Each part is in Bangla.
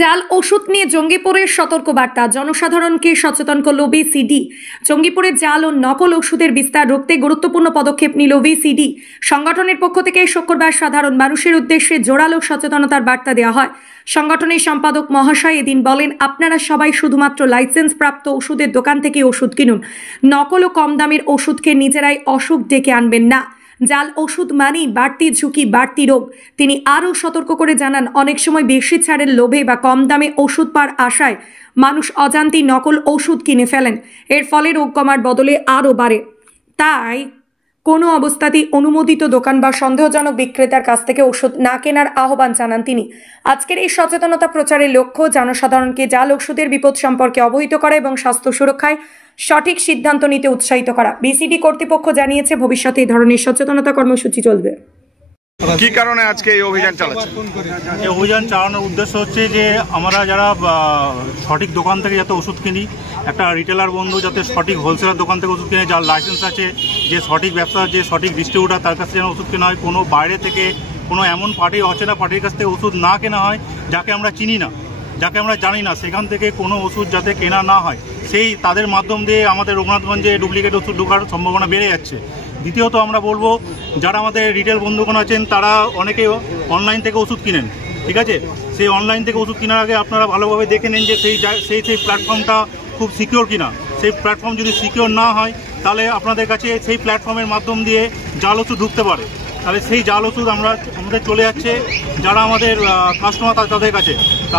জাল ওষুধ নিয়ে জঙ্গিপুরের সতর্কবার্তা, জনসাধারণকে সচেতন করল ভিসিডি। জঙ্গিপুরে জাল ও নকল ওষুধের বিস্তার রুখতে গুরুত্বপূর্ণ পদক্ষেপ নিল ভিসিডি। সংগঠনের পক্ষ থেকে শুক্রবার সাধারণ মানুষের উদ্দেশ্যে জোরালো সচেতনতার বার্তা দেওয়া হয়। সংগঠনের সম্পাদক মহাশয় এদিন বলেন, আপনারা সবাই শুধুমাত্র লাইসেন্স প্রাপ্ত ওষুধের দোকান থেকে ওষুধ কিনুন। নকল ও কম দামের ওষুধকে নিজেরাই অসুখ ডেকে আনবেন না। জাল ওষুধ মানেই বাড়তি ঝুঁকি, বাড়তি রোগ। তিনি আরও সতর্ক করে জানান, অনেক সময় বেশি ছাড়ের লোভে বা কম দামে ওষুধ পাওয়ার আশায় মানুষ অজান্তেই নকল ওষুধ কিনে ফেলেন। এর ফলে রোগ কমার বদলে আরও বাড়ে। তাই কোনো অবস্থাতেই অনুমোদিত দোকান বা সন্দেহজনক বিক্রেতার কাছ থেকে ওষুধ না কেনার আহ্বান জানান তিনি। আজকের এই সচেতনতা প্রচারের লক্ষ্য জনসাধারণকে জাল ওষুধের বিপদ সম্পর্কে অবহিত করা এবং স্বাস্থ্য সুরক্ষায় সঠিক সিদ্ধান্ত নিতে উৎসাহিত করা। ভিসিডি কর্তৃপক্ষ জানিয়েছে, ভবিষ্যতে এই ধরনের সচেতনতা কর্মসূচি চলবে। কি কারণে আজকে এই অভিযান চালাচ্ছে? এই অভিযান চালানোর উদ্দেশ্য হচ্ছে যে আমরা যারা সঠিক দোকান থেকে যাতে ওষুধ কিনি, একটা রিটেলার বন্ধু যাতে সঠিক হোলসেলার দোকান থেকে ওষুধ কিনে, যার লাইসেন্স আছে, যে সঠিক ব্যবসা, যে সঠিক ডিস্ট্রিবিউটার, তার কাছে যেন ওষুধ কেনা হয়। কোনো বাইরে থেকে কোনো এমন পার্টি, অচেনা পার্টির কাছ থেকে ওষুধ না কেনা হয় যাকে আমরা চিনি না, যাকে আমরা জানি না, সেখান থেকে কোনো ওষুধ যাতে কেনা না হয়। সেই তাদের মাধ্যম দিয়ে আমাদের রঘুনাথগঞ্জে ডুপ্লিকেট ওষুধ ঢোকার সম্ভাবনা বেড়ে যাচ্ছে। দ্বিতীয়ত আমরা বলবো, যারা আমাদের রিটেল বন্ধুগণ আছেন তারা অনেকে অনলাইন থেকে ওষুধ কিনেন, ঠিক আছে? সেই অনলাইন থেকে ওষুধ কেনার আগে আপনারা ভালোভাবে দেখে নেন যে সেই প্ল্যাটফর্মটা খুব সিকিওর কিনা। সেই প্ল্যাটফর্ম যদি সিকিওর না হয় তাহলে আপনাদের কাছে সেই প্ল্যাটফর্মের মাধ্যম দিয়ে জাল ওষুধ ঢুকতে পারে। তাহলে সেই জাল ওষুধ আমাদের চলে যাচ্ছে যারা আমাদের কাস্টমার তাদের কাছে। তা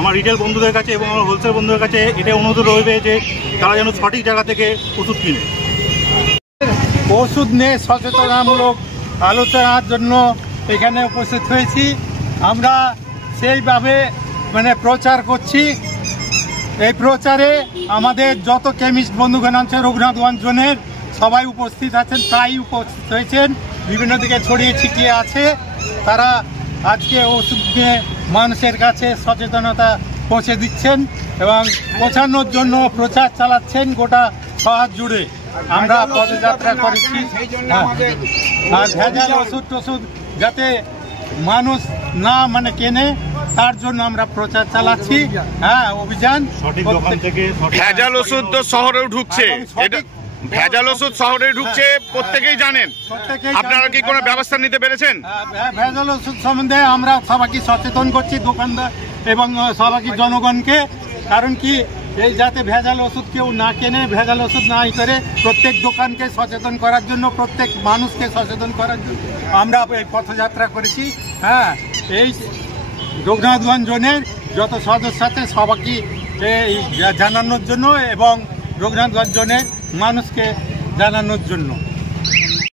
আমার রিটেল বন্ধুদের কাছে এবং আমার হোলসেল বন্ধুদের কাছে এটা অনুরোধ রইবে যে তারা যেন সঠিক জায়গা থেকে ওষুধ কিনে। ওষুধ নিয়ে সচেতনামূলক আলোচনার জন্য এখানে উপস্থিত হয়েছি। আমরা সেইভাবে প্রচার করছি। এই প্রচারে আমাদের যত কেমিস্ট বন্ধুগণ আছে রঘুনাথগঞ্জ জোনের সবাই উপস্থিত আছেন, প্রায় উপস্থিত হয়েছেন, বিভিন্ন দিকে ছড়িয়ে ছিটিয়ে আছে। তারা আজকে ওষুধ নিয়ে মানুষের কাছে সচেতনতা পৌঁছে দিচ্ছেন এবং পৌঁছানোর জন্য প্রচার চালাচ্ছেন গোটা শহর জুড়ে। আমরা পদযাত্রা করেছি। আর ভেজাল ওষুধ যাতে মানুষ না কেনে, তার জন্য আমরা প্রচার চালাচ্ছি। অভিযান। ভেজাল ওষুধ তো শহরেও ঢুকছে, ভেজাল ওষুধ শহরে ঢুকছে, প্রত্যেকেই জানেন। আপনারা কি কোনো ব্যবস্থা নিতে পেরেছেন? ভেজাল ওষুধ সম্বন্ধে আমরা সবাইকে সচেতন করছি, দোকানদার এবং সবাইকে জনগণকে। কারণ কি, এই যাতে ভেজাল ওষুধ কেউ না কেনে, ভেজাল ওষুধ না করে প্রত্যেক দোকানকে সচেতন করার জন্য, প্রত্যেক মানুষকে সচেতন করার জন্য আমরা এই পথযাত্রা করেছি। এই রঘুনাথগঞ্জ জোনের যত সদস্য আছে সবাইকে জানানোর জন্য এবং রঘুনাথগঞ্জ জোনের মানুষকে জানানোর জন্য।